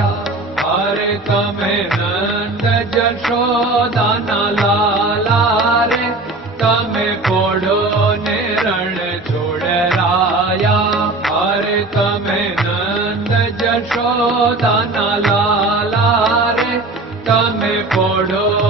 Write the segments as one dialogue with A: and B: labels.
A: हरे तमे नन्द यशो दाना रे। तमे पोढो नेरणोडा हरे तमे नन्द यशो दाना ला तमे पोढो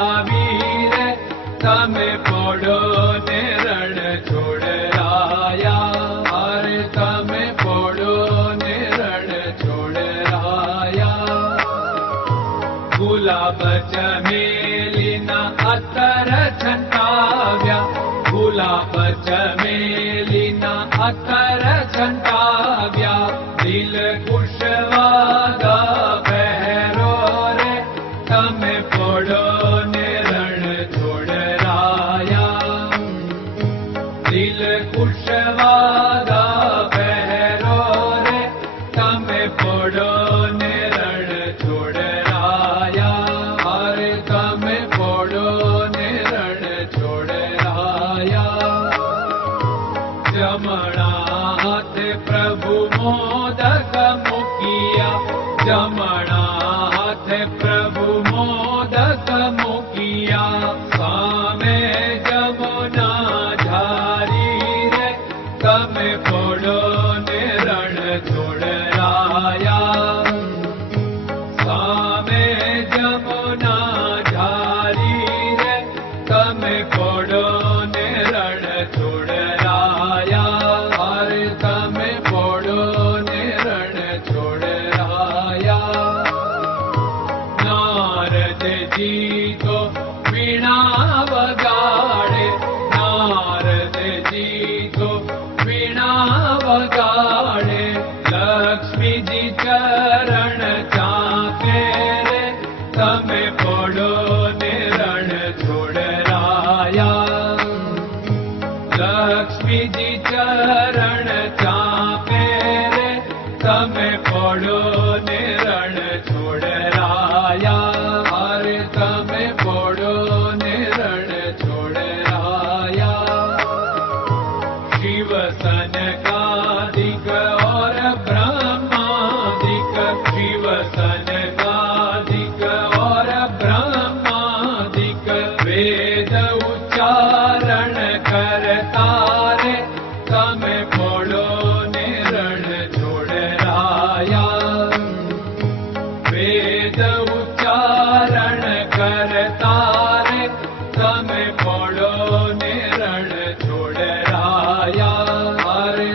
A: गुलाब चमेलिना अर छन्ताव्या गुलाब चमेलिना अतर छन्ताव्या दिल कुशवादा झण् रे तमे पड किया जमुना झारी रे कब ने रण छोड़ाया सामे जमुना झारी रे कब पड़ो लक्ष्मी चरणे तमे पडो निर छोडरायारे तमे पढो निर छोडराया शिवसन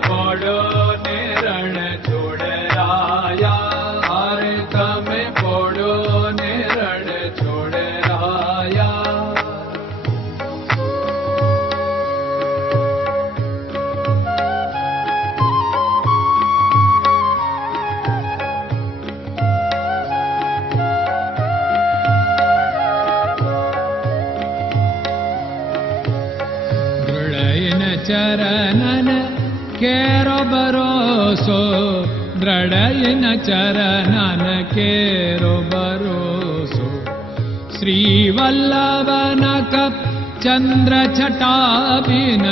A: follow. दृढय न चरन केरो भरोसो श्रीवल्लभ चन्द्रटाबिन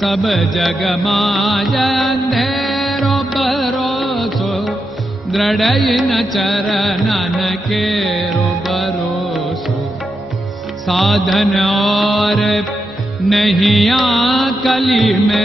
A: सब जगमाजेरो भरोसो दृढय न चरन केरो भरोसो साधन और नही मे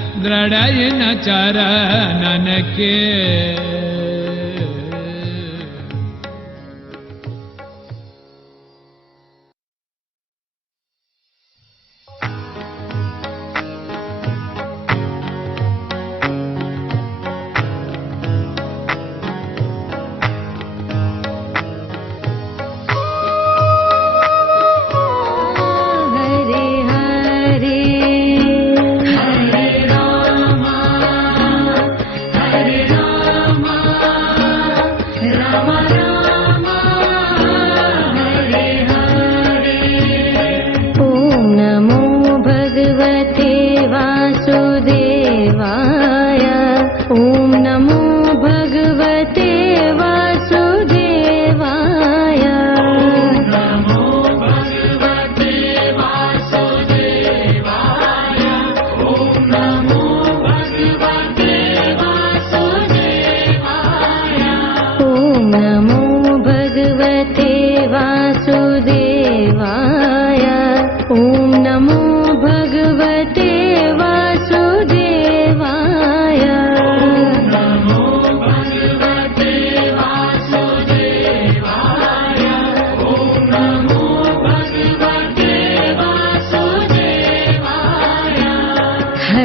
A: दृढयिन चरणन